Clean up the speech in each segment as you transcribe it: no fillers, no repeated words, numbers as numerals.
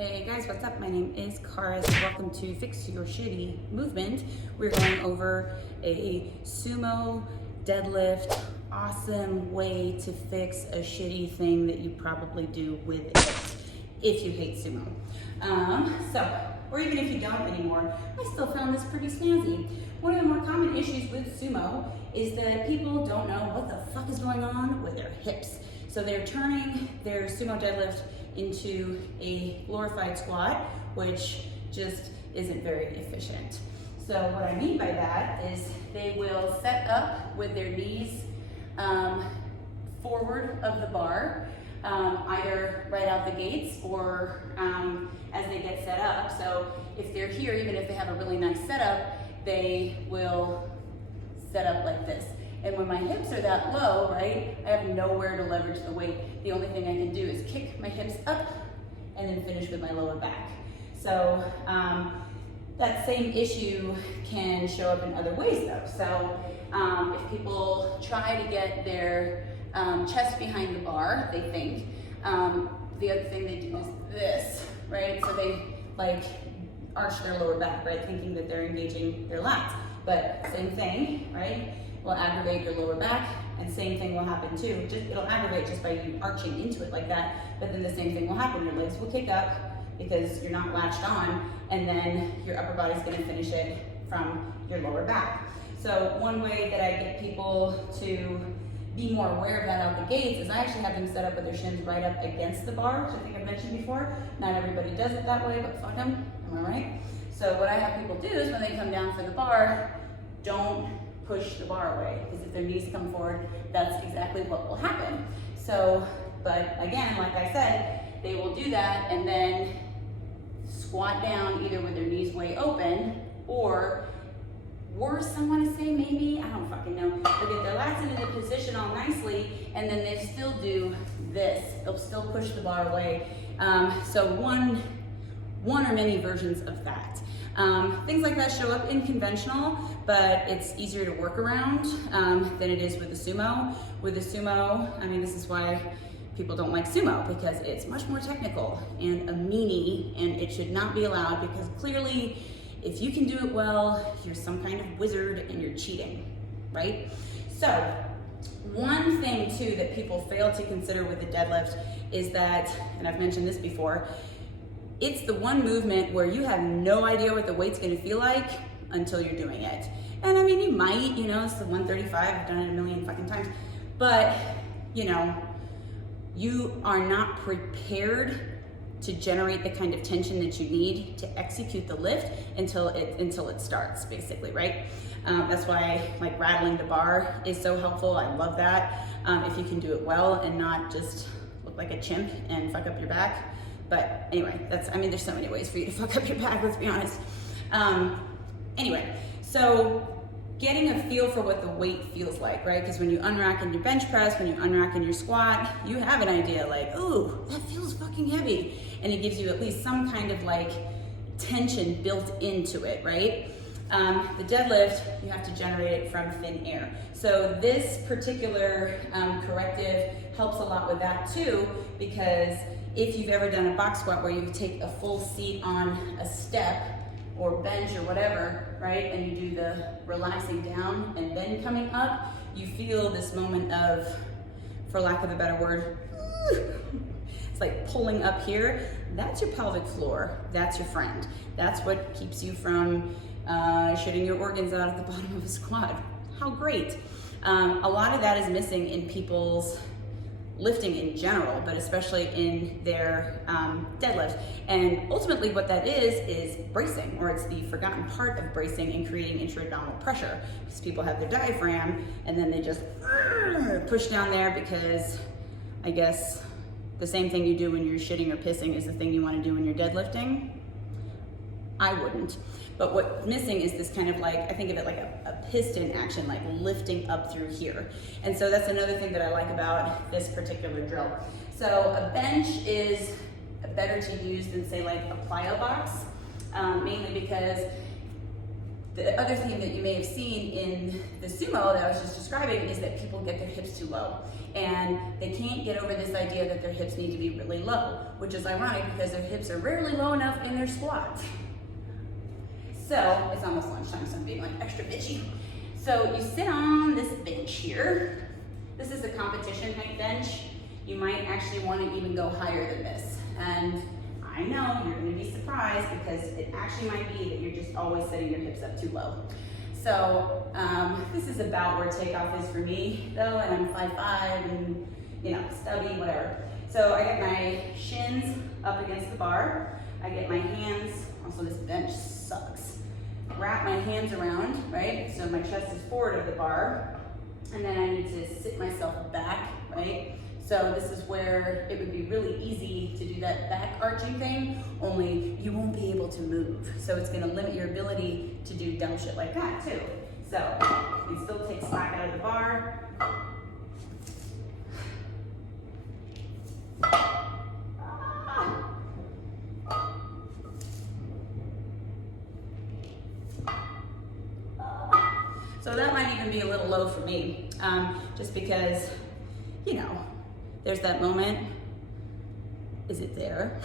Hey guys, what's up? My name is Karis. Welcome to Fix Your Shitty Movement. We're going over a sumo deadlift, awesome way to fix a shitty thing that you probably do with it if you hate sumo. Or even if you don't anymore, I still found this pretty snazzy. One of the more common issues with sumo is that people don't know what the fuck is going on with their hips. So they're turning their sumo deadlift into a glorified squat, which just isn't very efficient. So what I mean by that is they will set up with their knees forward of the bar, either right out the gates or as they get set up. So if they're here, even if they have a really nice setup, they will set up like this. And when my hips are that low, right, I have nowhere to leverage the weight. The only thing I can do is kick my hips up and then finish with my lower back. So that same issue can show up in other ways though. So if people try to get their chest behind the bar, they think, the other thing they do is this, right? So they like arch their lower back, right? Thinking that they're engaging their lats. But same thing, right? Will aggravate your lower back, and same thing will happen too. It'll aggravate just by you arching into it like that, but then the same thing will happen. Your legs will kick up because you're not latched on, and then your upper body's gonna finish it from your lower back. So one way that I get people to be more aware of that out the gates is I actually have them set up with their shins right up against the bar, which I think I've mentioned before. Not everybody does it that way, but fuck them, am I right? So what I have people do is when they come down for the bar, don't push the bar away, because if their knees come forward, that's exactly what will happen. So, but again, like I said, they will do that and then squat down either with their knees way open, or worse, I want to say maybe, I don't fucking know, they'll get their lats into the position all nicely, and then they still do this. They'll still push the bar away. So one or many versions of that. Things like that show up in conventional, but it's easier to work around than it is with the sumo. With the sumo, I mean, this is why people don't like sumo, because it's much more technical and a meanie, and it should not be allowed, because clearly, if you can do it well, you're some kind of wizard and you're cheating, right? So, one thing too that people fail to consider with the deadlift is that, and I've mentioned this before, it's the one movement where you have no idea what the weight's gonna feel like until you're doing it. And I mean, you might, you know, it's the 135, I've done it a million fucking times, but you know, you are not prepared to generate the kind of tension that you need to execute the lift until it starts, basically, right? That's why like rattling the bar is so helpful. I love that. If you can do it well and not just look like a chimp and fuck up your back. But anyway, there's so many ways for you to fuck up your back, let's be honest. Anyway, so getting a feel for what the weight feels like, right? Because when you unrack in your bench press, when you unrack in your squat, you have an idea like, ooh, that feels fucking heavy. And it gives you at least some kind of like tension built into it, right? The deadlift, you have to generate it from thin air. So this particular corrective helps a lot with that too, because if you've ever done a box squat where you take a full seat on a step or bench or whatever, right, and you do the relaxing down and then coming up, you feel this moment of, for lack of a better word, it's like pulling up here. That's your pelvic floor. That's your friend. That's what keeps you from shitting your organs out at the bottom of a squat. How great. A lot of that is missing in people's lifting in general, but especially in their deadlift. And ultimately what that is bracing, or it's the forgotten part of bracing and creating intra-abdominal pressure. Because people have their diaphragm and then they just push down there, because I guess the same thing you do when you're shitting or pissing is the thing you want to do when you're deadlifting. I wouldn't. But what's missing is this kind of like, I think of it like a piston action, like lifting up through here. And so that's another thing that I like about this particular drill. So a bench is better to use than say like a plyo box, mainly because The other thing that you may have seen in the sumo that I was just describing is that people get their hips too low. And they can't get over this idea that their hips need to be really low, which is ironic because their hips are rarely low enough in their squat. So, it's almost lunchtime, so I'm being like extra bitchy. So you sit on this bench here. This is a competition height bench. You might actually want to even go higher than this. And I know you're going to be surprised because it actually might be that you're just always setting your hips up too low. So this is about where takeoff is for me though, and I'm 5'5" and stubby, whatever. So I get my shins up against the bar. I get my hands, also this bench sucks. Wrap my hands around, right? So my chest is forward of the bar. And then I need to sit myself back, right? So this is where it would be really easy to do that back arching thing, only you won't be able to move. So it's gonna limit your ability to do dumb shit like that too. So you can still take slack out of the bar. So that might even be a little low for me, just because, there's that moment. Is it there?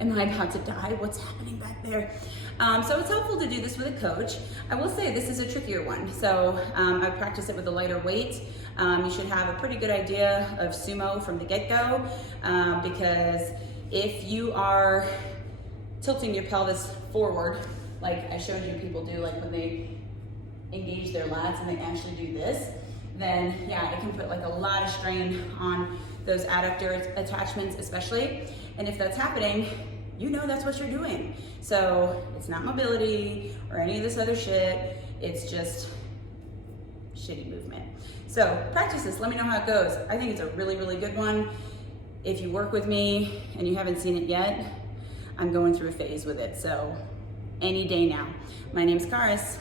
Am I about to die? What's happening back there? So it's helpful to do this with a coach. I will say this is a trickier one. So I practice it with a lighter weight. You should have a pretty good idea of sumo from the get-go, because if you are tilting your pelvis forward, like I showed you people do, like when they engage their lats and they actually do this, then yeah, it can put like a lot of strain on those adductor attachments especially. And if that's happening, that's what you're doing. So it's not mobility or any of this other shit, it's just shitty movement. So practice this, let me know how it goes. I think it's a really, really good one. If you work with me and you haven't seen it yet, I'm going through a phase with it, so any day now. My name's Karis.